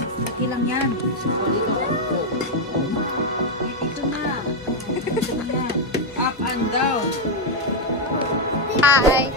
Okay lang yan. Ito na. Up and down. Hi.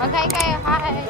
Mag-hi kayo. Hi.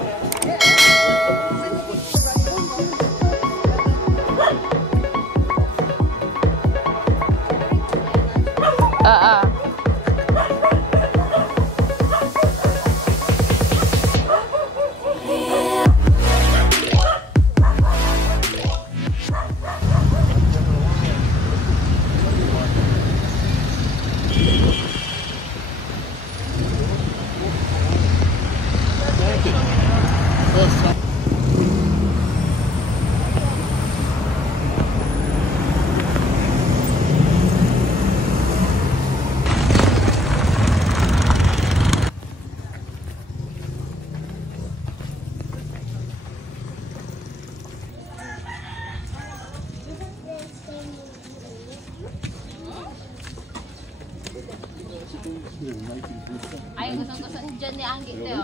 Ay, gusto ni dyan ni Anggi ito.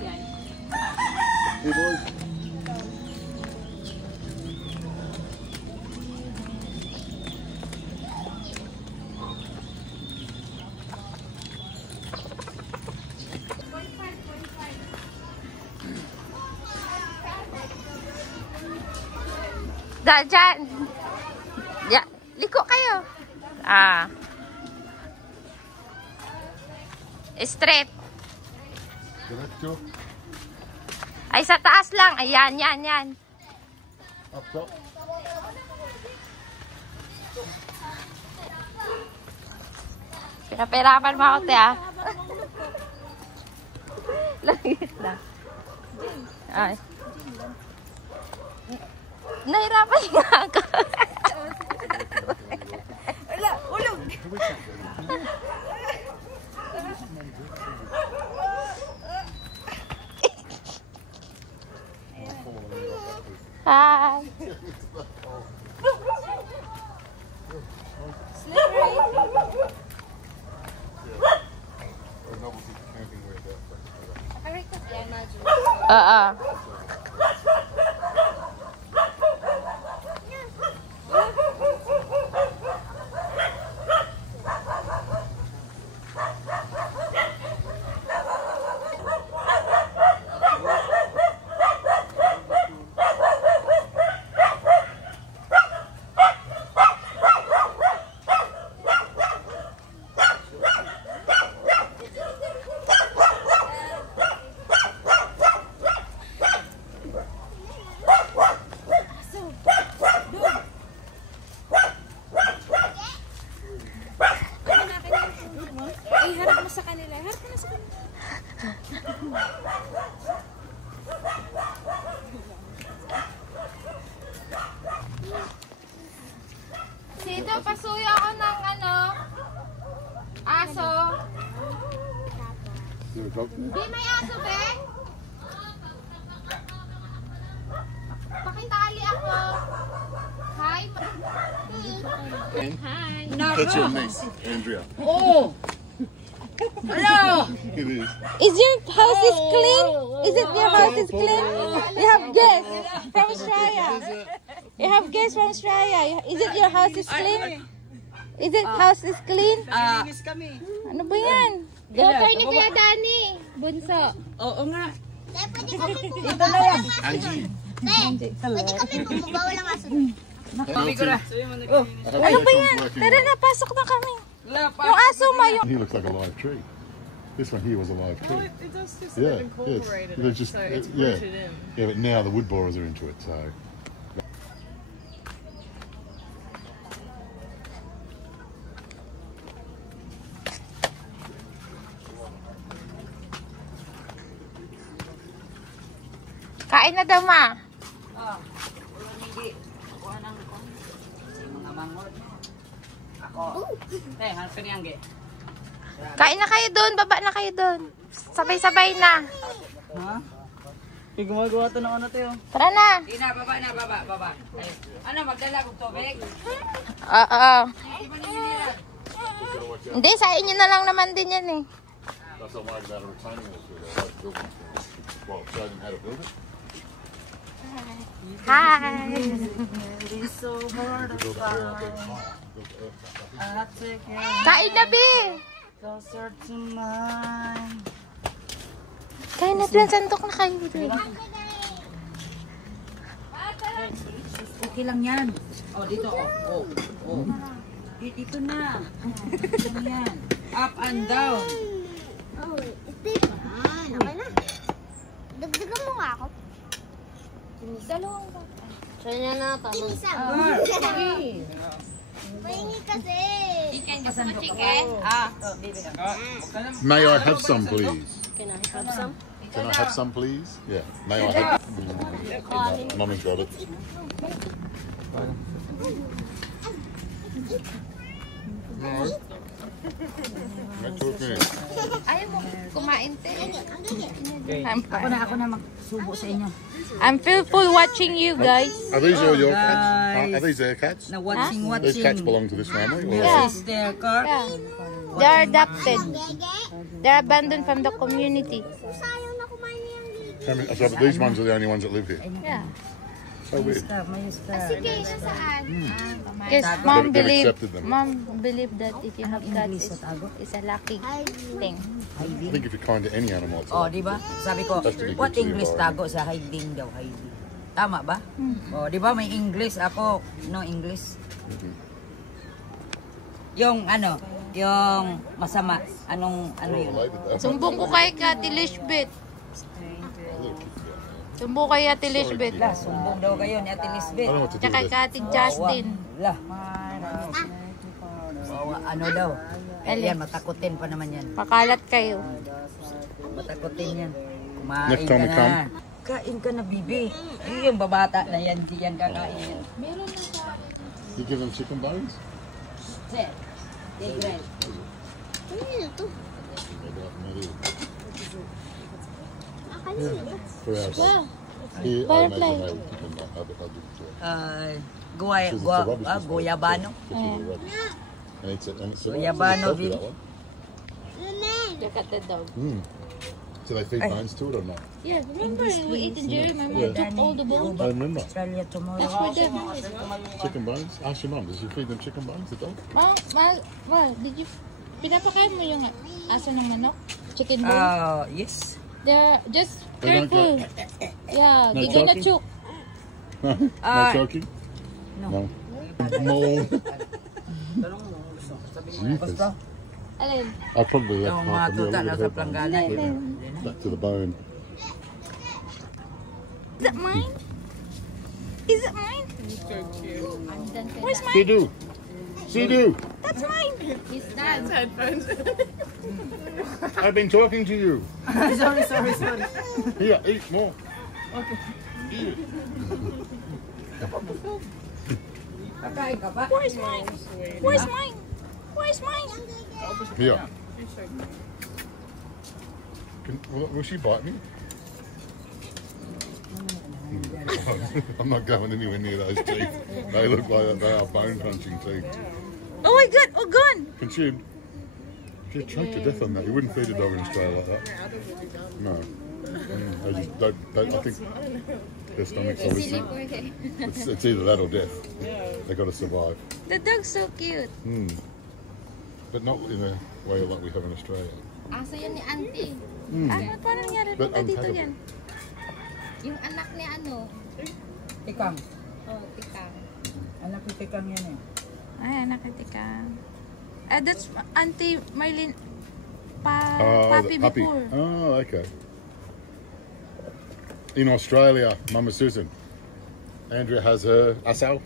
Yan. Hey boys. Dyan. Ya, liko kayo. Straight. Diretso. Ay, sa taas lang. Ayan, yan. Up top. Pinapirapan mo ako, te, Langit lang. Ay. Nahirapan nga ako. Wala, ulog. Hi. Harap mo sa kanila. Harap mo na sa kanila. Sito, pasuyo ako ng aso. Di may aso, be? Pakitali ako. Hi. Hi. That's your niece, Andrea. Oh! Hello! It is. Is your house is clean? Is it your house is clean? You have guests from Australia. You have guests from Australia. Is it your house is clean? Is it house is clean? Ano ba yan? Daughter ni Kuya Danny. Bunso. Oo nga. Ito na yan. Angie. Pwede kami bumabawal ang aso. Ano ba yan? Tara na, pasok na kami. Yung aso mo, yung... He looks like a live tree. This one here was a live Well, tree. it does just Yeah, incorporate yes. it, so it's yeah. rooted in. Yeah, but now the wood borers are into it, so. Kain na daw, ma. Hindi. Kuha ng mga mangot. Ako. Hanap ka niyang ge. Kain na kayo doon, baba na kayo doon. Sabay-sabay na. Ha? Gumagawa to ng ano tayo. Tara na. Hindi na, baba. Ay, ano, magdala kong tubig? Oo. Hindi ba ninira? Hindi, sa inyo na lang naman din yan eh. That's not like about a retaining wall. Well, show them how to build it. Hi. Kain na, Bi. Kain na, Plan. Sandok na kain dito. Okay lang yan. Oh, dito. Oh. Dito na. Dito yan. Up and down. Oh, ito. Okay na. Dagdagan mo nga ako. Dalawang ba? Kaya na pa. Tinisan. Pahingi kasi. Chicken. Gusto mo chicken? May I have some, please? Can I have some? Can I have some, please? Yeah. May I have? Mommy's got it. Ayaw mo kumain, te. Ako na magsubo sa inyo. I'm feel full watching you guys. Are these all your cats? Are these their cats? Na watching. These cats belong to this family? Or Yeah. This is their car. Yeah. They're adopted. They're abandoned from the community. Sayang na kumain niya yung gigi. How many- so these ones are the only ones that live here. Yeah. So weird. Mayos ka. Sige, nasaan? Yes, They've accepted them. mom believe that if you have cats, it's a lucky thing. I think if you're kind to any animal, it's Oh, di ba? Sabi ko, Has to be good what to your English body. tago sa hiding daw, hiding. Tama ba? Oh, di ba may English ako, no English. Yung yung masama, ano yun? Sumbong ko kay Ate Lisbeth. Sumbong kay Ate Lisbeth. La, sumbong daw kayo ni Ate I Lisbeth. don't know what to do Tsaka with kay this. Ate Justin. La. Ano daw? Alin? Yan, matakutin pa naman yan. Pakalat kayo. Matakutin yan. Kumain Next ka time we na. come. Kain ka na, bibi. Yung babata na yan, di yan kakain. You give them chicken bones? Sir, Tigray. Ano yun ito? Kanina ito. For us. Wow. Here, I Butterfly. imagine they would give them that. I'll give it to her. Guay, Because it's the rubbish that's guyabano. made. It's really rubbish. And it's a Yabano, healthy, Bill. that one. Look at the dog. Do they feed bones to it or not? Yeah, remember we ate in Jerry, my mom Yeah. took all the bones. I remember. Australia tomorrow. That's for them. Chicken bones? Ask your mum, does she feed them chicken bones, the dog? Did you pinapakain mo yung aso ng manok? Chicken bone? Yes. They're just They don't careful. Yeah, No they're gonna choking? choke. No choking? No. No. Jesus. Alin? I probably left Yung mga half a meal tuta na with sa her bones. planggana. Back to the bone. Is that mine? Is it mine? Where's mine? Sidu! Sidu! That's mine. He's dad. I've been talking to you. Sorry. Here, eat more. Eat it. Kakain ka pa? Where's mine? Where's mine? Where's mine? Here. Will she bite me? I'm not going anywhere near those teeth. They look like they are bone crunching teeth. Oh my god, oh gone. Can she? She'd choke to death on that. You wouldn't feed a dog in Australia like that. No. They just don't, I think their stomachs obviously. It's either that or death. They got to survive. The dog's so cute. But not in a way like we have in Australia. Aso yun ni auntie. Paano nangyari But punta dito unpackable. yan? Yung anak ni Tikang. Tikang. Anak ni Tikang yan eh. Ay, anak ni Tikang. That's Auntie Marlene puppy Puppy. before. Oh, okay. In Australia, Mama Susan, Andrea has her Aso.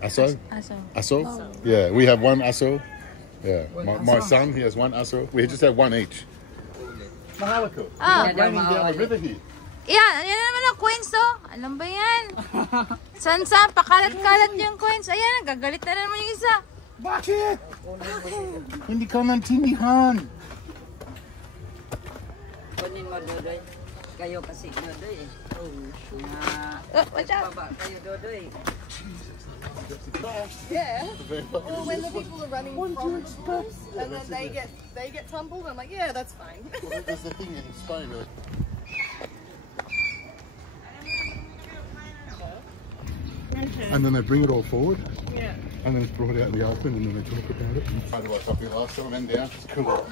Aso. Aso? Yeah, we have one Aso. Yeah, my son, he has one Aso. We just have one each. Mahalaku. Oh. Raining down the river here. Yan naman ang coins to. Alam ba yan? San-san, pakalat-kalat yung coins. Ayan, gagalit na naman yung isa. Bakit? Hindi ka ng tindihan. Kunin mo, Dodoy. Kayo kasi, Dodoy eh. Watch out. Baba kayo, Dodoy. Yeah. Well, when the people are running from the bulls and then they get tumbled, I'm like, yeah, that's fine. Well, there's the thing in Spain. and then they bring it all forward. Yeah. And then it's brought out in the open, and then they talk about it. I do up here last time, and down. It's cool.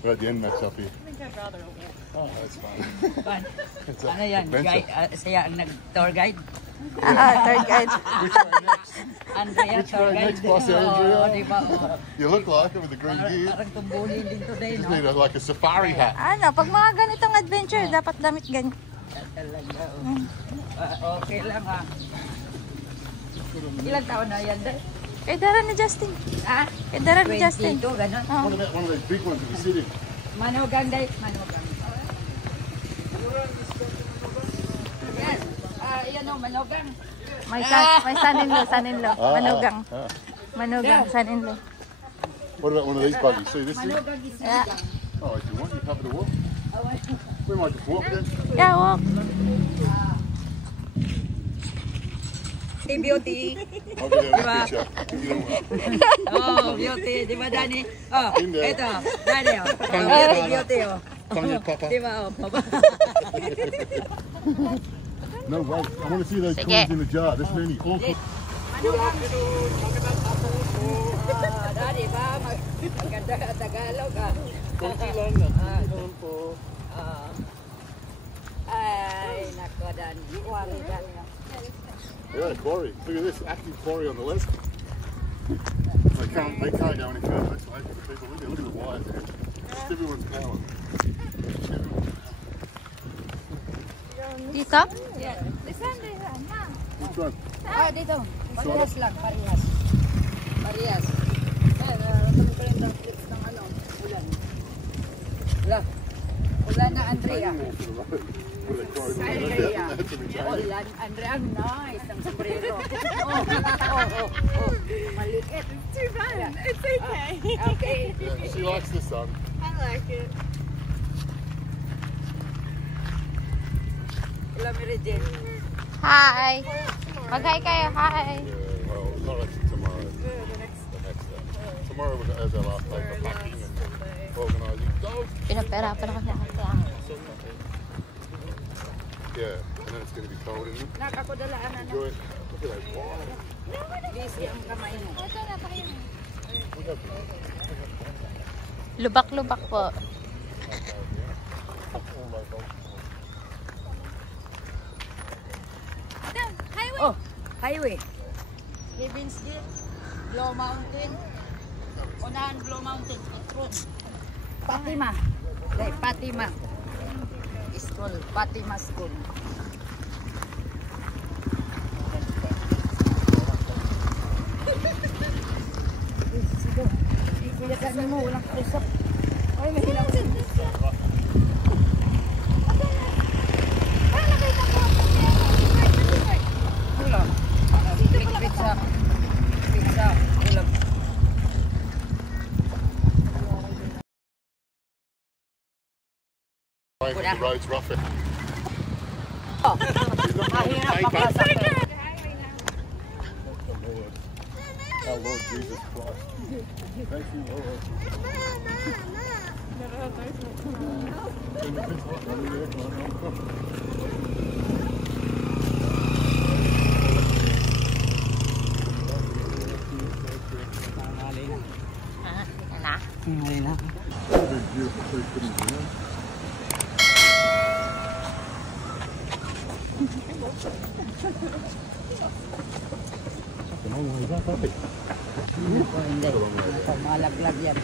We're at the end match up here. I think I'd rather walk. Oh, that's fun. Ano yan? Guide, siya ang nag-tour guide? Third guide. Which way next? Andrea, Which tour way guide. next, Boss Andrea? Oo, di ba? Oo. You look like it with the green gear. Parang tumbulin din today, You just no? need like a safari hat. Ano, pag mga ganitong adventure, dapat damit ganyan. Talaga, okay lang ha. Ilang taon na yan, Day? Kay Dara ni Justin. Ha? Kay Dara ni Justin. 22, gano'n? Oh. What about one of those big ones that you sit in? Manugang, Day. Manugang. Yan. Yan o, manugang. May son-in-law. Manugang. Manugang, son-in-law. What about one of these buggies? See this thing? Manugang is Yeah. Oh, if you want, you cover the walk. We might just walk then. Yeah, walk. Beauty. I'll get out a picture. You know what? Oh, beauty. Di ba, Dani? Oh, In there. ito. Dani, oh. Come Oh, here, beauty, oh. Come here, Papa. Di ba, oh, papa. No, wait. I want to see those Sige. coins in the jar. This many. All Dani ba? Maganda ka Tagalog, ah. Konti lang na. Doon po. Ay, nako, Dani. Wari, Dani. Yeah, quarry. Look at this active quarry on the left. They can't go any further. It's like the people. Look at the wires there. Just everyone's power. Dito? Which one? Ah, dito. Parehas lang, parehas. Parehas. Ayan, naman ko rin ang clips ng ano, ulan. Ulan. Ulan na, Andrea. Where the quarry Andrea. That's a bit changing. Ulan, Andrea. Ang nice, ang sombrero. Oh. Maliit. It's too bad. It's okay. Okay. Yeah, she likes the sun. I like it. Ilang Meridian. Hi. Mag-hi kayo. Hi. Yeah, well, not actually tomorrow. The next The next day. Tomorrow was as our last day for packing and organising. Dog. Pinapera pa na kami. Yeah, and then it's going to be cold, isn't it? Nakakudalaan na Enjoy it. Look at those wires. busy ang kamay mo. Lubak-lubak po. Oh, highway. Gibbons Gate, Blue Mountain. Unahan Blue Mountain, Road. Fatima. Like Fatima. School, Fatima School. Sige, kami mo, walang kusap. Ay, mahinaw. Ulam. Pizza. Pizza. Ulam. The road's rough. Oh. Paper. Our Lord Jesus Christ. Thank you, Lord. Beautiful tree fitting around. Hindi. Malaglag yan.